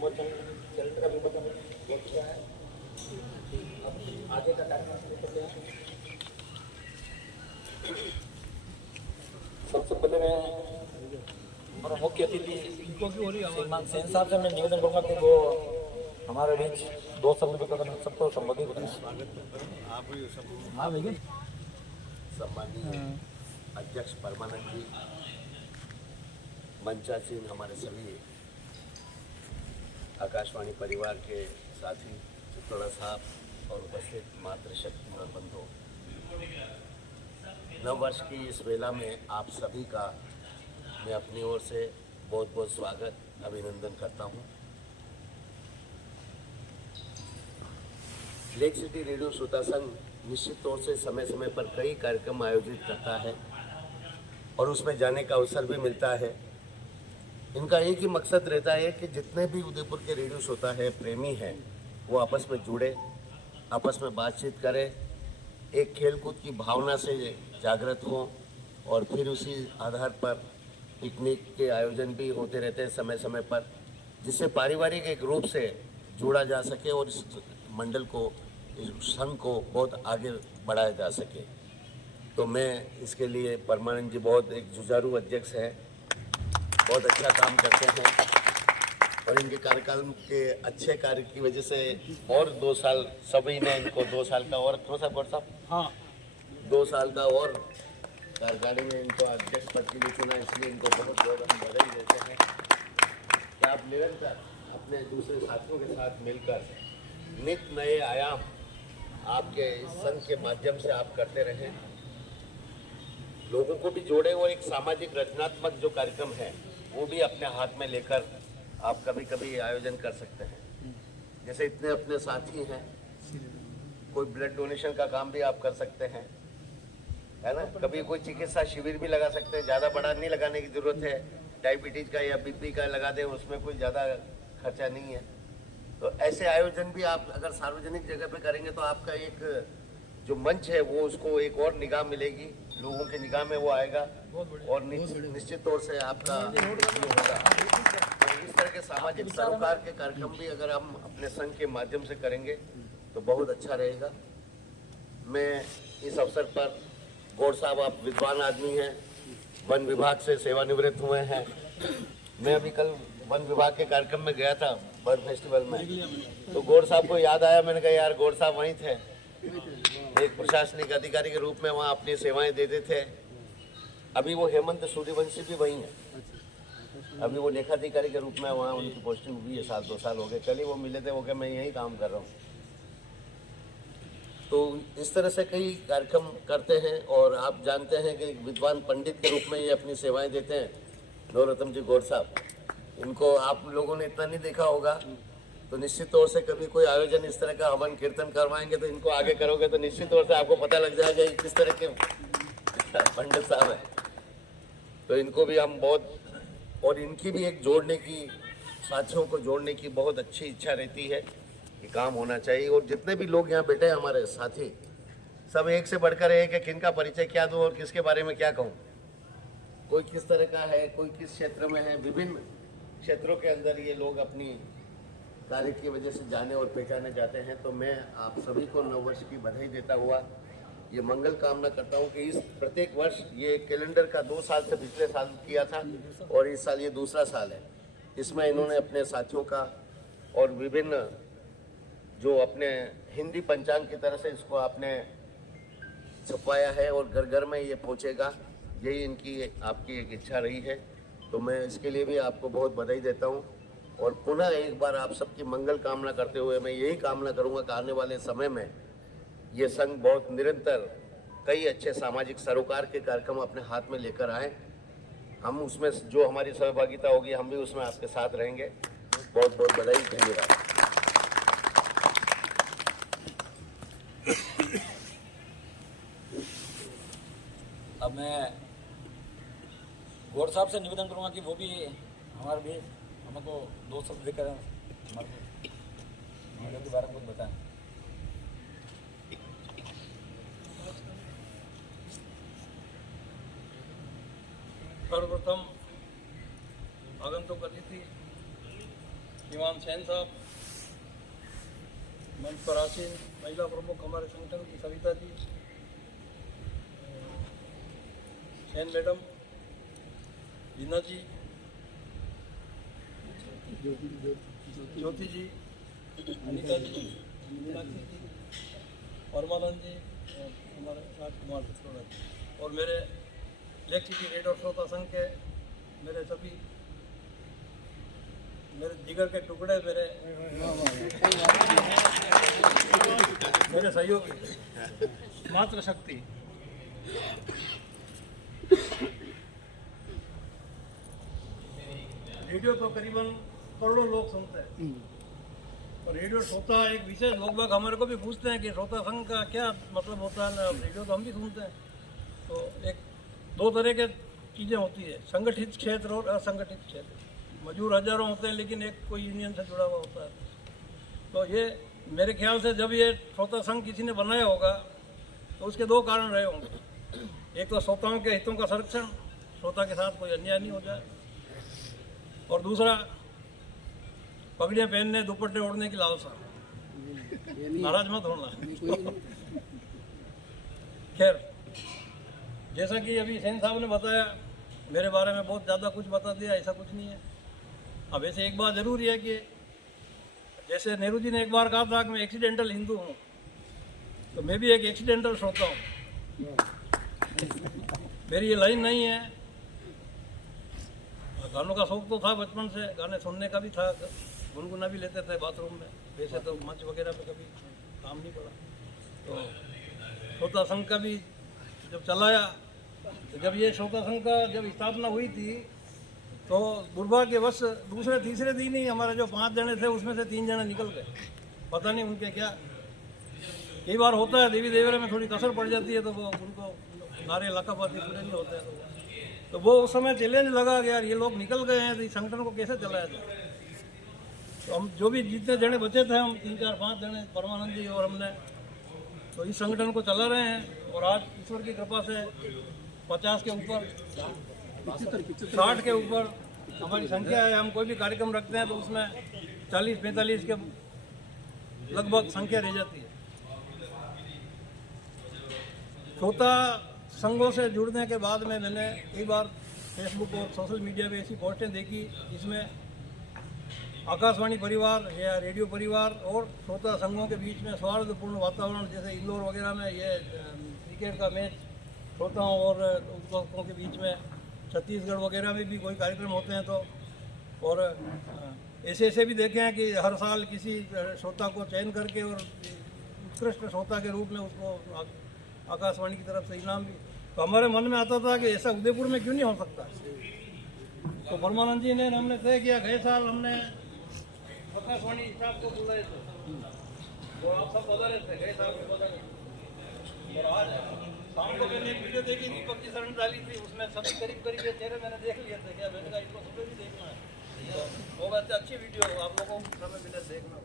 विमोचन कैलेंडर का विमोचन हो चुका है। अब आगे का कार्यक्रम शुरू करते हैं। सबसे पहले मैं हमारा मुख्य अतिथि श्रीमान सेन साहब से मैं निवेदन करूँगा कि वो हमारे बीच 2 शब्द कहकर सबको संबोधित करें। हाँ भैया। सम्मानीय अध्यक्ष परमानंद जी, मंचासीन हमारे सभी आकाशवाणी परिवार के साथी चित्तौड़ा साहब और उपस्थित मातृशक्तिमान बंधुओं, नव वर्ष की इस वेला में आप सभी का मैं अपनी ओर से बहुत बहुत स्वागत अभिनंदन करता हूं। लेक सिटी रेडियो श्रोता संघ निश्चित तौर से समय समय पर कई कार्यक्रम आयोजित करता है और उसमें जाने का अवसर भी मिलता है। इनका एक ही मकसद रहता है कि जितने भी उदयपुर के रेडियो श्रोता है, प्रेमी हैं, वो आपस में जुड़े, आपस में बातचीत करें, एक खेलकूद की भावना से जागृत हों और फिर उसी आधार पर पिकनिक के आयोजन भी होते रहते हैं समय समय पर, जिससे पारिवारिक एक रूप से जोड़ा जा सके और इस मंडल को, इस संघ को बहुत आगे बढ़ाया जा सके। तो मैं इसके लिए परमानंद जी बहुत एक जुझारू अध्यक्ष हैं, बहुत अच्छा काम करते हैं और इनके कार्यकाल के अच्छे कार्य की वजह से और 2 साल सभी ने इनको 2 साल का और हाँ 2 साल का और कार्यकाल में इनको अध्यक्ष पद के लिए चुना, इसलिए इनको बहुत बहुत हम बधाई देते हैं कि आप निरंतर अपने दूसरे साथियों के साथ मिलकर नित नए आयाम आपके इस संघ के माध्यम से आप करते रहें, लोगों को भी जोड़े और एक सामाजिक रचनात्मक जो कार्यक्रम है वो भी अपने हाथ में लेकर आप कभी कभी आयोजन कर सकते हैं। जैसे इतने अपने साथी हैं, कोई ब्लड डोनेशन का काम भी आप कर सकते हैं, है ना। कभी कोई चिकित्सा शिविर भी लगा सकते हैं, ज़्यादा बड़ा नहीं लगाने की ज़रूरत है, डायबिटीज़ का या बीपी का लगा दें, उसमें कोई ज़्यादा खर्चा नहीं है। तो ऐसे आयोजन भी आप अगर सार्वजनिक जगह पे करेंगे तो आपका एक जो मंच है वो उसको एक और निगाह मिलेगी, लोगों के निगाह में वो आएगा और निश्चित तौर से आपका होगा। तो इस तरह के सामाजिक सरोकार के कार्यक्रम भी अगर हम अपने संघ के माध्यम से करेंगे तो बहुत अच्छा रहेगा। मैं इस अवसर पर, गौड़ साहब आप विद्वान आदमी हैं, वन विभाग से सेवानिवृत्त हुए हैं। मैं अभी कल वन विभाग के कार्यक्रम में गया था, बर्ड फेस्टिवल में, तो गौड़ साहब को याद आया, मैंने कहा यार गौड़ साहब वहीं थे, एक प्रशासनिक अधिकारी के रूप में वहाँ अपनी सेवाएं देते थे। अभी वो हेमंत सूर्यवंशी भी वहीं है, अभी वो लेखाधिकारी के रूप में वहाँ उनकी पोस्टिंग हुई है, 2 साल हो गए। कल ही वो मिले थे, वो कहे मैं यहीं काम कर रहा हूँ। तो इस तरह से कई कार्यक्रम करते हैं और आप जानते हैं कि एक विद्वान पंडित के रूप में ये अपनी सेवाएं देते हैं, नवरत्न जी गौड़ साहब। इनको आप लोगों ने इतना नहीं देखा होगा, तो निश्चित तौर से कभी कोई आयोजन इस तरह का हवन कीर्तन करवाएंगे तो इनको आगे करोगे तो निश्चित तौर से आपको पता लग जाएगा कि किस तरह के पंडित साहब हैं। तो इनको भी हम बहुत, और इनकी भी एक जोड़ने की, साथियों को जोड़ने की बहुत अच्छी इच्छा रहती है कि काम होना चाहिए। और जितने भी लोग यहाँ बैठे हैं हमारे साथी, सब एक से बढ़कर एक है, किनका परिचय क्या दूँ और किसके बारे में क्या कहूँ। कोई किस तरह का है, कोई किस क्षेत्र में है, विभिन्न क्षेत्रों के अंदर ये लोग अपनी कार्य की वजह से जाने और पहचाने जाते हैं। तो मैं आप सभी को नववर्ष की बधाई देता हुआ ये मंगल कामना करता हूँ कि इस प्रत्येक वर्ष, ये कैलेंडर का 2 साल से पिछले साल किया था और इस साल ये दूसरा साल है, इसमें इन्होंने अपने साथियों का और विभिन्न जो अपने हिंदी पंचांग की तरह से इसको आपने छपवाया है और घर घर में ये पहुँचेगा, यही इनकी आपकी एक इच्छा रही है। तो मैं इसके लिए भी आपको बहुत बधाई देता हूँ और पुनः एक बार आप सबकी मंगल कामना करते हुए मैं यही कामना करूँगा कि आने वाले समय में ये संघ बहुत निरंतर कई अच्छे सामाजिक सरोकार के कार्यक्रम अपने हाथ में लेकर आए। हम उसमें जो हमारी सहभागिता होगी हम भी उसमें आपके साथ रहेंगे। बहुत बहुत बधाई, धन्यवाद। अब मैं गौड़ साहब से निवेदन करूँगा कि वो भी हमारे भी हमको 2 शब्द देकर हमारे के बारे में कुछ बताएं। सर्वप्रथम आगंतुक अतिथि इमाम सैन साहब, मंच पर आसीन महिला प्रमुख हमारे संगठन की सविता जी, सैन मैडम, जीना जी, ज्योति जी, अनिता जी, मीनाक्षी जी, परमानंद जी, हमारे राजकुमार पित्रोड़ा जी, और मेरे इलेक्ट्रिसिटी रेड और श्रोता संघ के मेरे सभी मेरे जिगर के टुकड़े, मेरे सहयोगी, मात्र शक्ति। रेडियो तो करीबन करोड़ों लोग सुनते हैं, और रेडियो श्रोता एक विशेष लोग बाग हमारे को भी पूछते हैं कि श्रोता संघ का क्या मतलब होता है ना। रेडियो तो हम भी सुनते हैं। तो एक दो तरह के चीज़ें होती है, संगठित क्षेत्र और असंगठित क्षेत्र। मजदूर हजारों होते हैं लेकिन एक कोई यूनियन से जुड़ा हुआ होता है। तो ये मेरे ख्याल से जब ये श्रोता संघ किसी ने बनाया होगा तो उसके दो कारण रहे होंगे। एक तो श्रोताओं के हितों का संरक्षण, श्रोता के साथ कोई अन्याय नहीं हो जाए, और दूसरा पगड़ियाँ पहनने, दुपट्टे ओढ़ने की लालसा। नाराज मत होना। खैर, जैसा कि अभी सैन साहब ने बताया, मेरे बारे में बहुत ज़्यादा कुछ बता दिया, ऐसा कुछ नहीं है। अब ऐसे एक बात ज़रूरी है कि जैसे नेहरू जी ने एक बार कहा था कि मैं एक्सीडेंटल हिंदू हूँ, तो मैं भी एक एक्सीडेंटल श्रोता हूँ। मेरी ये लाइन नहीं है। गानों का शौक तो था बचपन से, गाने सुनने का भी था, गुनगुना भी लेते थे बाथरूम में। वैसे तो मंच वगैरह पे कभी काम नहीं पड़ा। तो श्रोता संघ का भी जब चलाया, तो जब ये श्रोता संघ का जब स्थापना हुई थी तो दुर्भाग्यवश दूसरे तीसरे दिन ही हमारे जो 5 जने थे उसमें से 3 जने निकल गए। पता नहीं उनके क्या, कई बार होता है देवी देवरे में थोड़ी कसर पड़ जाती है तो वो उनको नारे लकापाती पूरे नहीं होते हैं। तो वो उस समय चैलेंज लगा कि यार ये लोग निकल गए हैं तो इस संगठन को कैसे चलाया जाए। तो हम जो भी जितने जने बचे थे, हम 3 4 5 जने, परमानंद जी और हमने, तो इस संगठन को चला रहे हैं। और आज ईश्वर की कृपा से 50 के ऊपर, 60 के ऊपर हमारी संख्या है। हम कोई भी कार्यक्रम रखते हैं तो उसमें 40-45 के लगभग संख्या रह जाती है। श्रोता संघों से जुड़ने के बाद में मैंने कई बार फेसबुक और सोशल मीडिया पे ऐसी पोस्टें देखी जिसमें आकाशवाणी परिवार या रेडियो परिवार और श्रोता संघों के बीच में सौहार्दपूर्ण वातावरण, जैसे इंदौर वगैरह में ये क्रिकेट का मैच श्रोताओं और उपभोक्ताओं के बीच में, छत्तीसगढ़ वगैरह में भी कोई कार्यक्रम होते हैं तो, और ऐसे ऐसे भी देखे हैं कि हर साल किसी श्रोता को चयन करके और उत्कृष्ट श्रोता के रूप में उसको आकाशवाणी की तरफ से इनाम भी। तो हमारे मन में आता था कि ऐसा उदयपुर में क्यों नहीं हो सकता। तो परमानंद जी ने हमने तय किया, गए साल हमने आकाशवाणी स्टाफ को बुलाए थे और आप सब बता रहे थे, गए साल में बता रहे थे। और आज शाम को मैंने एक वीडियो देखी, दीपक की शरण डाली थी, उसमें सभी करीब करीब ये चेहरे मैंने देख लिए थे। क्या मैंने कहा इसको सुबह भी देखना है, तो वो वैसे अच्छी वीडियो आप लोगों को समय मिले देखना।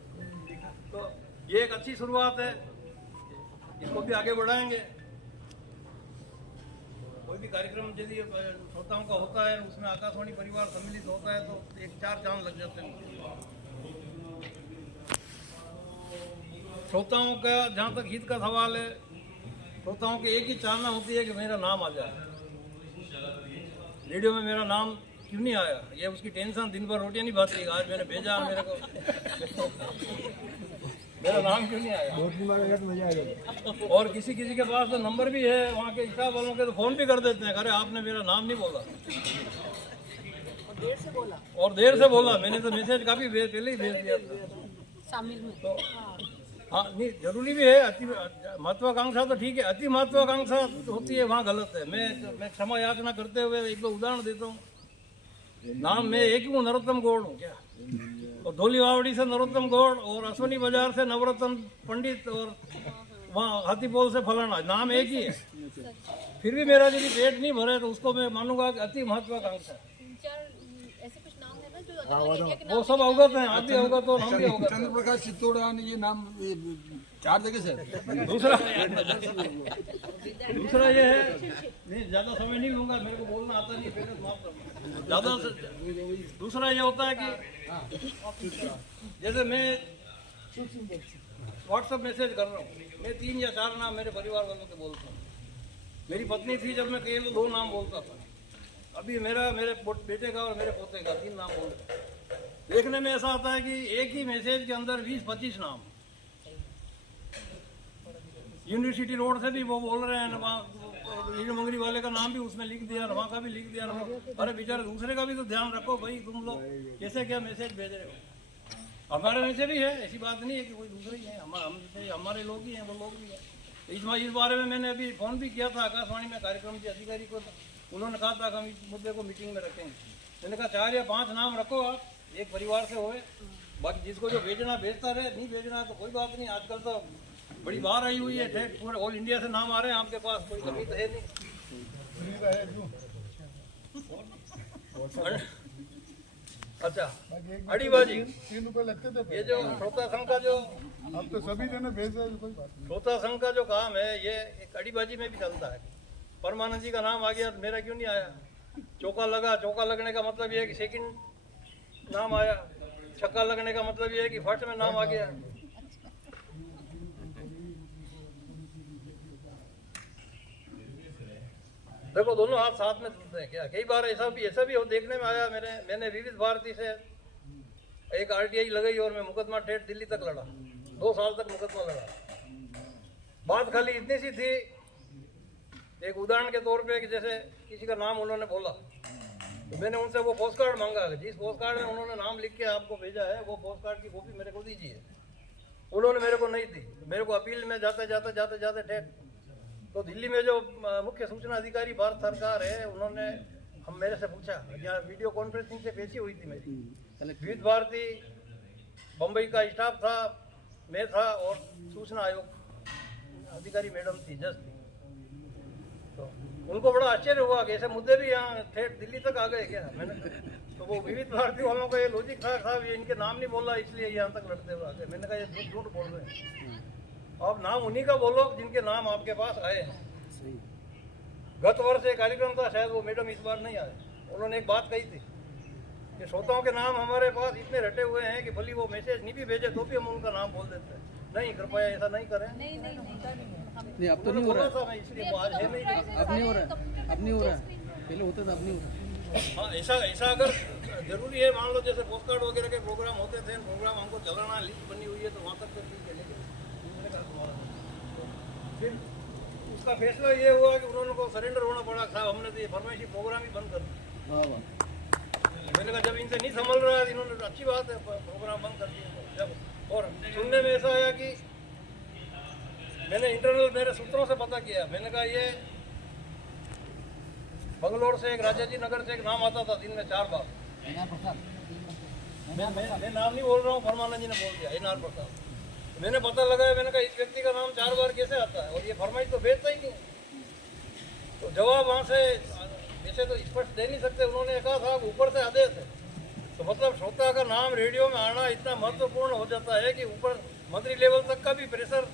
तो ये एक अच्छी शुरुआत है, इसको भी आगे बढ़ाएंगे। कोई भी कार्यक्रम यदि श्रोताओं का होता है, उसमें आकाशवाणी परिवार सम्मिलित होता है तो 1-4 चांद लग जाते हैं। श्रोताओं का जहाँ तक हित का सवाल है, श्रोताओं की एक ही चाहना होती है कि मेरा नाम आ जाए। रेडियो में मेरा नाम क्यों नहीं आया, ये उसकी टेंशन। दिन भर रोटियां नहीं भाती, आज मैंने भेजा मेरे को मेरा नाम क्यों नहीं आया। और किसी किसी के पास तो नंबर भी है वहाँ के स्टाफ वालों के, तो फोन भी कर देते हैं, अरे आपने मेरा नाम नहीं बोला और देर से बोला। मैंने तो मैसेज काफी पहले ही भेज दिया था शामिल में। तो हाँ, नहीं जरूरी भी है। अति महत्वाकांक्षा तो ठीक है, अति महत्वाकांक्षा होती है वहाँ गलत है। मैं क्षमा याचना करते हुए एक दो उदाहरण देता हूँ। नाम मैं एक ही हूँ, नरोत्तम गौड़ हूँ क्या, और धोलीवावड़ी से नरोत्तम गौड़, और अश्वनी बाजार से नवरत्न पंडित, और वहाँ हाथीपोल से फलाना, नाम एक ही है। फिर भी मेरा यदि पेट नहीं भरे तो उसको मैं मानूंगा कि अति महत्वाकांक्षा। वो सब अवगत हैं, आप भी अवगत हो, हम भी अवगत। चंद्र प्रकाश चित्तौड़ा ने ये नाम 4 जगह से। दूसरा ये है, नहीं ज्यादा समय नहीं लूंगा, मेरे को बोलना आता नहीं, पहले माफ करना। ज़्यादा से दूसरा ये होता है कि जैसे मैं व्हाट्सएप मैसेज कर रहा हूँ, मैं 3 या 4 नाम मेरे परिवार वालों के बोलता हूँ। मेरी पत्नी थी जब मैं केवल 2 नाम बोलता था, अभी मेरे बेटे का और मेरे पोते का 3 नाम बोलता हूँ। देखने में ऐसा आता है कि एक ही मैसेज के अंदर 20-25 नाम। यूनिवर्सिटी रोड से भी वो बोल रहे हैं, वहाँ हीरो मंगरी वाले का नाम भी उसमें लिख दिया, वहाँ का भी लिख दिया। अरे बेचारे दूसरे का भी तो ध्यान रखो भाई, तुम लोग कैसे क्या मैसेज भेज रहे हो। हमारे में से भी है, ऐसी बात नहीं है कि कोई दूसरे ही है, हमारे लोग ही हैं, वो लोग भी हैं। इस बारे में मैंने अभी फ़ोन भी किया था आकाशवाणी में कार्यक्रम के अधिकारी को, उन्होंने कहा था कि हम इस मुद्दे को मीटिंग में रखेंगे। मैंने कहा 4 या 5 नाम रखो आप, एक परिवार से होए, बाकी जिसको जो भेजना भेजता रहे, नहीं भेजना तो कोई बात नहीं। आजकल तो बड़ी बात आई हुई है, ठेठ पूरे ऑल इंडिया से नाम आ रहे हैं आपके पास, कोई कमी तो है नहीं। अच्छा, अड़ीबाजी 3 रुपए लगते थे। ये जो श्रोता संघ का जो अब तो सभी जने भेज रहे हैं, कोई बात नहीं। श्रोता संघ का जो काम है, ये एक अड़ीबाजी में भी चलता है। परमानंद जी का नाम आ गया तो मेरा क्यों नहीं आया? चौका लगा, चौका लगने का मतलब ये है कि सेकंड नाम आया, छक्का लगने का मतलब ये है कि फर्स्ट में नाम आ गया। देखो दोनों हाथ साथ में चलते हैं क्या? कई बार ऐसा भी देखने में आया। मैंने विविध भारती से एक आरटीआई लगाई और मैं मुकदमा ठेठ दिल्ली तक लड़ा, 2 साल तक मुकदमा लड़ा। बात खाली इतनी सी थी, एक उदाहरण के तौर पे कि जैसे किसी का नाम उन्होंने बोला तो मैंने उनसे वो पोस्ट कार्ड मांगा, जिस पोस्ट कार्ड में उन्होंने नाम लिख के आपको भेजा है वो पोस्ट कार्ड की कॉपी मेरे को दीजिए। उन्होंने मेरे को नहीं दी। मेरे को अपील में जाते ठेठ तो दिल्ली में जो मुख्य सूचना अधिकारी भारत सरकार है, उन्होंने मेरे से पूछा, यहाँ वीडियो कॉन्फ्रेंसिंग से पेशी हुई थी मेरी, विविध भारती बम्बई का स्टाफ था, मैं था और सूचना आयोग अधिकारी मैडम थी, जज थी। तो उनको बड़ा आश्चर्य हुआ कि ऐसे मुद्दे भी यहाँ ठेठ दिल्ली तक आ गए क्या। मैंने तो वो विविध भारती वालों का ये लॉजिक था, साहब ये इनके नाम नहीं बोला इसलिए यहाँ तक लड़ते हुए आ गए। मैंने कहा ये झूठ बोल रहे हैं, आप नाम उन्हीं का बोलो जिनके नाम आपके पास आए हैं। गत वर्ष एक कार्यक्रम था, शायद वो मैडम इस बार नहीं आए, उन्होंने एक बात कही थी कि श्रोताओं के नाम हमारे पास इतने रटे हुए हैं कि भली वो मैसेज नहीं भी भेजे तो भी हम उनका नाम बोल देते हैं। नहीं, कृपया ऐसा नहीं करें। नहीं अब तो नहीं हो रहा था, मैं इसलिए आज है नहीं। अब नहीं हो रहा है, अब नहीं हो रहा है, पहले होता था, अब नहीं हो रहा। हाँ, ऐसा अगर जरूरी है, मान लो जैसे पोस्ट कार्ड वगैरह के प्रोग्राम होते थे, प्रोग्राम हमको चलाना, लिस्ट बनी हुई है तो वहाँ तक कर ठीक है। लेकिन फिर उसका फैसला ये हुआ कि उन्होंने को सरेंडर होना पड़ा। साहब हमने तो ये फरमाइशी प्रोग्राम ही बंद कर दिया। मैंने कहा जब इनसे नहीं संभल रहा है, इन्होंने अच्छी बात है प्रोग्राम बंद कर दिया। जब और सुनने में ऐसा आया कि मैंने इंटरनल मेरे सूत्रों से पता किया, मैंने कहा ये बंगलोर से एक राजाजी नगर से एक नाम आता था दिन में 4 बार। मैं नाम नहीं बोल रहा हूँ, परमानंद जी ने बोल दिया एनआर प्रसाद। मैंने पता लगाया, मैंने कहा इस व्यक्ति का नाम 4 बार कैसे आता है और ये फरमाइश तो भेजता ही नहीं। तो जवाब वहाँ से ऐसे तो स्पष्ट दे नहीं सकते, उन्होंने कहा था ऊपर से आदेश है। तो मतलब श्रोता का नाम रेडियो में आना इतना महत्वपूर्ण हो जाता है कि ऊपर मंत्री लेवल तक का भी प्रेशर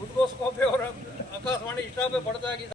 उद्घोषकों पे और आकाशवाणी स्टाफ पे पड़ता है कि